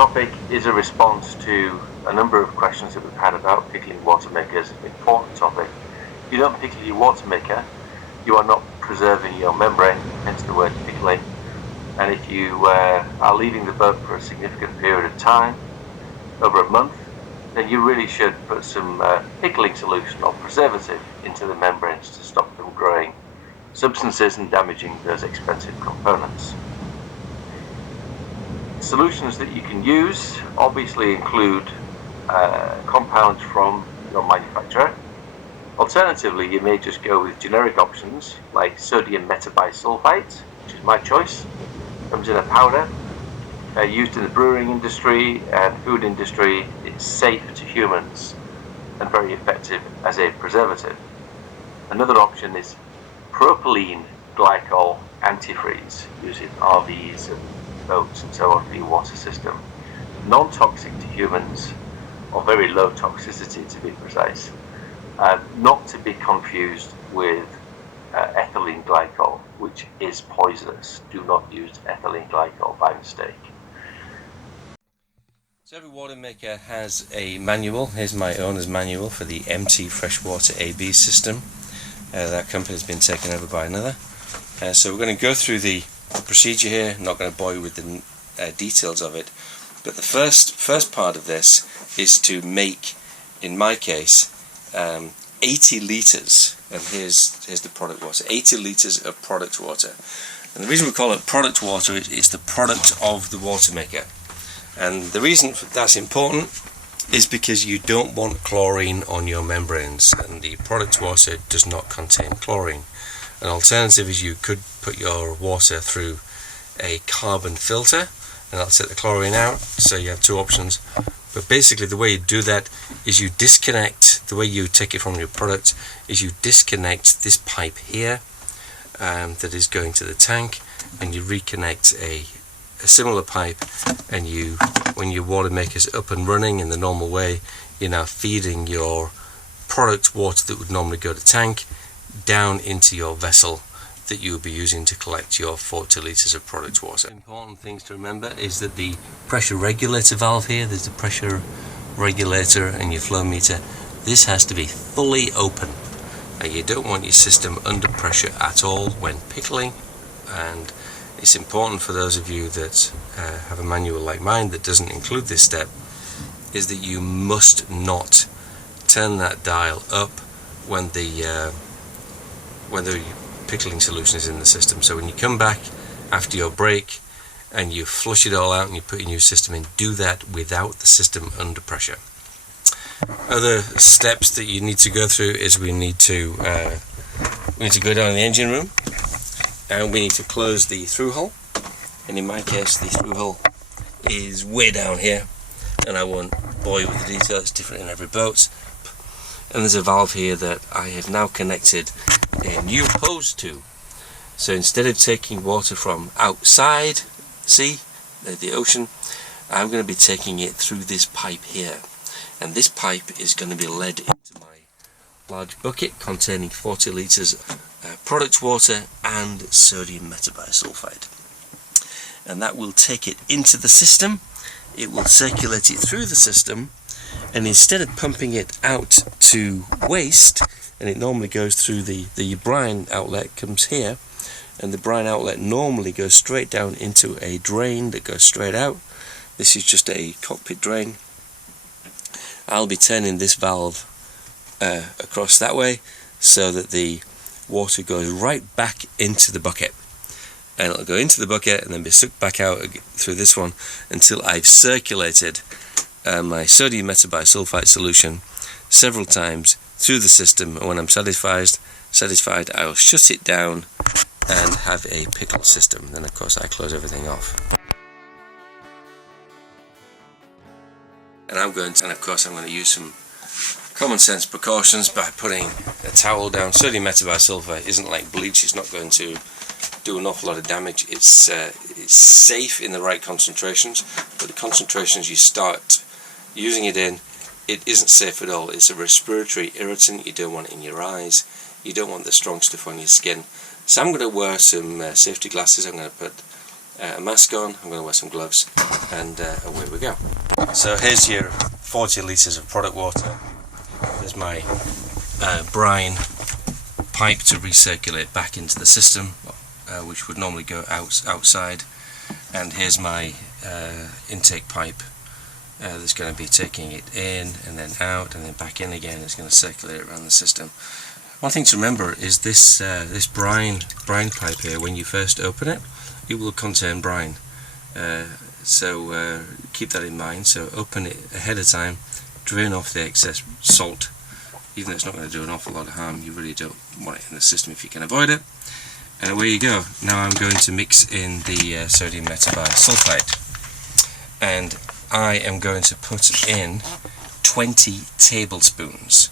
topic is a response to a number of questions that we've had about pickling water makers. It's an important topic. If you don't pickle your water maker, you are not preserving your membrane, hence the word pickling. And if you are leaving the boat for a significant period of time, over a month, then you really should put some pickling solution or preservative into the membranes to stop them growing substances and damaging those expensive components. Solutions that you can use obviously include compounds from your manufacturer. Alternatively, you may just go with generic options like sodium metabisulfite, which is my choice. It comes in a powder, used in the brewing industry and food industry. It's safe to humans and very effective as a preservative. Another option is propylene glycol antifreeze, used in RVs and boats and so on for your water system. Non-toxic to humans, or very low toxicity to be precise. Not to be confused with ethylene glycol, which is poisonous. Do not use ethylene glycol by mistake. So every water maker has a manual. Here's my owner's manual for the MT Freshwater AB system. That company has been taken over by another. So we're going to go through the procedure here. I'm not going to bore you with the details of it. But the first part of this is to make, in my case, 80 litres. And here's the product water. 80 litres of product water. And the reason we call it product water is the product of the water maker. And the reason that's important is because you don't want chlorine on your membranes, and the product water does not contain chlorine. An alternative is you could put your water through a carbon filter, and that'll take the chlorine out, so you have two options. But basically the way you do that is you disconnect, the way you take it from your product is you disconnect this pipe here that is going to the tank, and you reconnect a similar pipe, and when your water maker is up and running in the normal way, you're now feeding your product water that would normally go to tank down into your vessel that you will be using to collect your 40 litres of product water. Important things to remember is that the pressure regulator valve here, there's the pressure regulator and your flow meter, this has to be fully open. You don't want your system under pressure at all when pickling, and it's important for those of you that have a manual like mine that doesn't include this step, is that you must not turn that dial up when the pickling solution is in the system. So when you come back after your break and you flush it all out and you put your new system in, do that without the system under pressure. Other steps that you need to go through is we need to go down in the engine room, and we need to close the through hull, and in my case the through hull is way down here, and I won't bore you with the detail, it's different in every boat. And there's a valve here that I have now connected a new hose to. So instead of taking water from outside the ocean, I'm going to be taking it through this pipe here, and this pipe is going to be led into my large bucket containing 40 litres product water and sodium metabisulfite, and that will take it into the system. It will circulate it through the system, and instead of pumping it out to waste, and it normally goes through the brine outlet, comes here, and the brine outlet normally goes straight down into a drain that goes straight out. This is just a cockpit drain. I'll be turning this valve across that way so that the water goes right back into the bucket, and it'll go into the bucket and then be sucked back out through this one until I've circulated my sodium metabisulfite solution several times through the system, and when I'm satisfied I'll shut it down and have a pickle system. Then of course I close everything off, and I'm going to use some common sense precautions by putting a towel down. Sodium metabisulfite isn't like bleach, it's not going to do an awful lot of damage. It's safe in the right concentrations, but the concentrations you start using it in, it isn't safe at all. It's a respiratory irritant. You don't want it in your eyes, you don't want the strong stuff on your skin. So I'm going to wear some safety glasses. I'm going to put a mask on, I'm going to wear some gloves, and away we go. So here's your 40 litres of product water. There's my brine pipe to recirculate back into the system, which would normally go outside, and here's my intake pipe that's going to be taking it in and then out and then back in again. It's going to circulate around the system. One thing to remember is this this brine pipe here. When you first open it, it will contain brine, so keep that in mind. So open it ahead of time, drain off the excess salt. Even though it's not going to do an awful lot of harm, you really don't want it in the system if you can avoid it. And away you go. Now I'm going to mix in the sodium metabisulfite, and I am going to put in 20 tablespoons.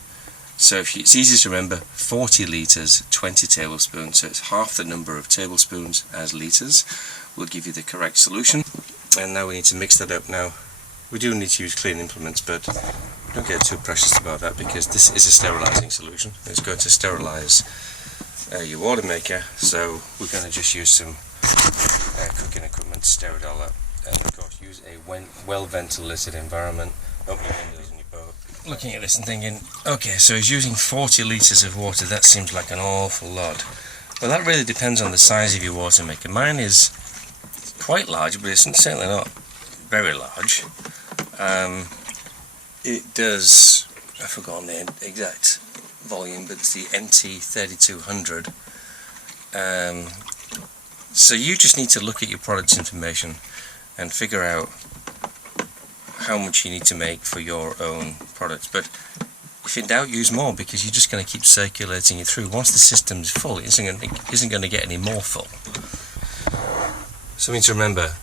So it's easy to remember, 40 litres, 20 tablespoons, so it's half the number of tablespoons as litres will give you the correct solution. And now we need to mix that up. Now we do need to use clean implements, but don't get too precious about that, because this is a sterilising solution. It's going to sterilise your water maker, so we're going to just use some cooking equipment to stir it all up. And of course use a well ventilated environment. Open your windows in your boat. Looking at this and thinking, okay, so he's using 40 litres of water. That seems like an awful lot. Well, that really depends on the size of your water maker. Mine is quite large, but it's certainly not very large. It does, I've forgotten the exact volume, but it's the MT3200. So you just need to look at your product information and figure out how much you need to make for your own products. But if in doubt, use more, because you're just going to keep circulating it through. Once the system's full, it isn't going to get any more full. Something to remember,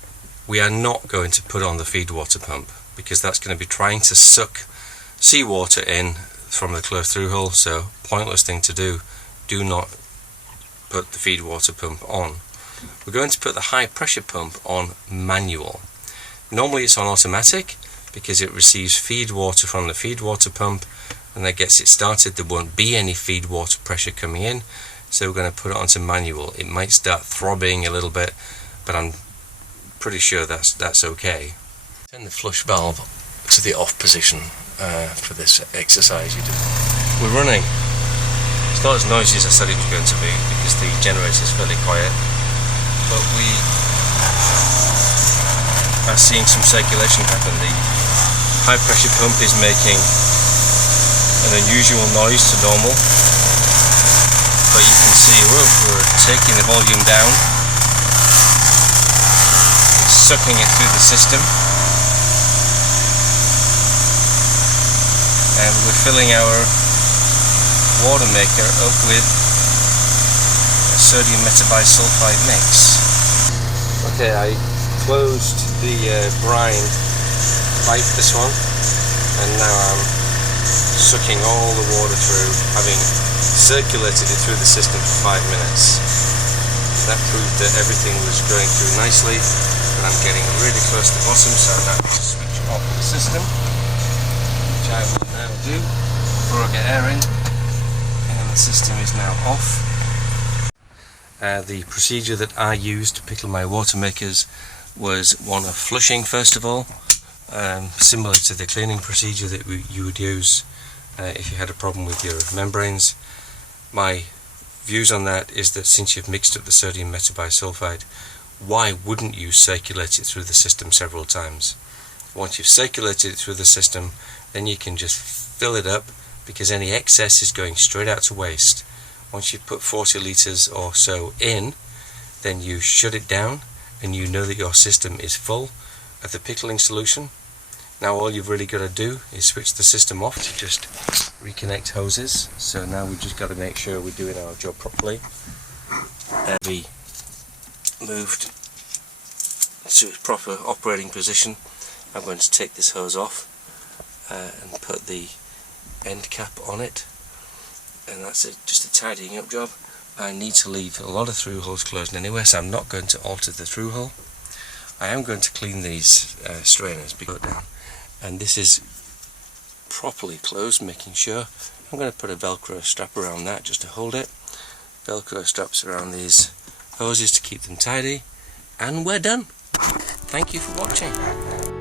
we are not going to put on the feed water pump, because that's going to be trying to suck seawater in from the closed through hole, so pointless thing to do. Do not put the feed water pump on. We're going to put the high pressure pump on manual. Normally it's on automatic, because it receives feed water from the feed water pump and that gets it started. There won't be any feed water pressure coming in, so we're going to put it onto manual. It might start throbbing a little bit, but I'm pretty sure that's okay. Turn the flush valve to the off position for this exercise you do. We're running. It's not as noisy as I said it was going to be, because the generator is fairly quiet, but we are seeing some circulation happen. The high pressure pump is making an unusual noise to normal, but you can see we're taking the volume down, sucking it through the system, and we're filling our water maker up with a sodium metabisulfite mix. Okay, I closed the brine pipe, this one, and now I'm sucking all the water through, having circulated it through the system for 5 minutes. That proved that everything was going through nicely, and I'm getting really close to the bottom, so I'm now going to switch off the system, which I will now do before I get air in, and the system is now off. The procedure that I used to pickle my water makers was one of flushing first of all, similar to the cleaning procedure that you would use if you had a problem with your membranes. My views on that is that since you've mixed up the sodium metabisulfite, why wouldn't you circulate it through the system several times? Once you've circulated it through the system, then you can just fill it up, because any excess is going straight out to waste. Once you've put 40 litres or so in, then you shut it down and you know that your system is full of the pickling solution. Now all you've really got to do is switch the system off to just reconnect hoses. So now we've just got to make sure we're doing our job properly. We moved to its proper operating position. I'm going to take this hose off and put the end cap on it, and that's just a tidying up job. I need to leave a lot of through holes closed anyway, so I'm not going to alter the through hole. I am going to clean these strainers, down, and this is properly closed, making sure. I'm going to put a velcro strap around that just to hold it. Velcro straps around these hoses to keep them tidy, and we're done. Thank you for watching.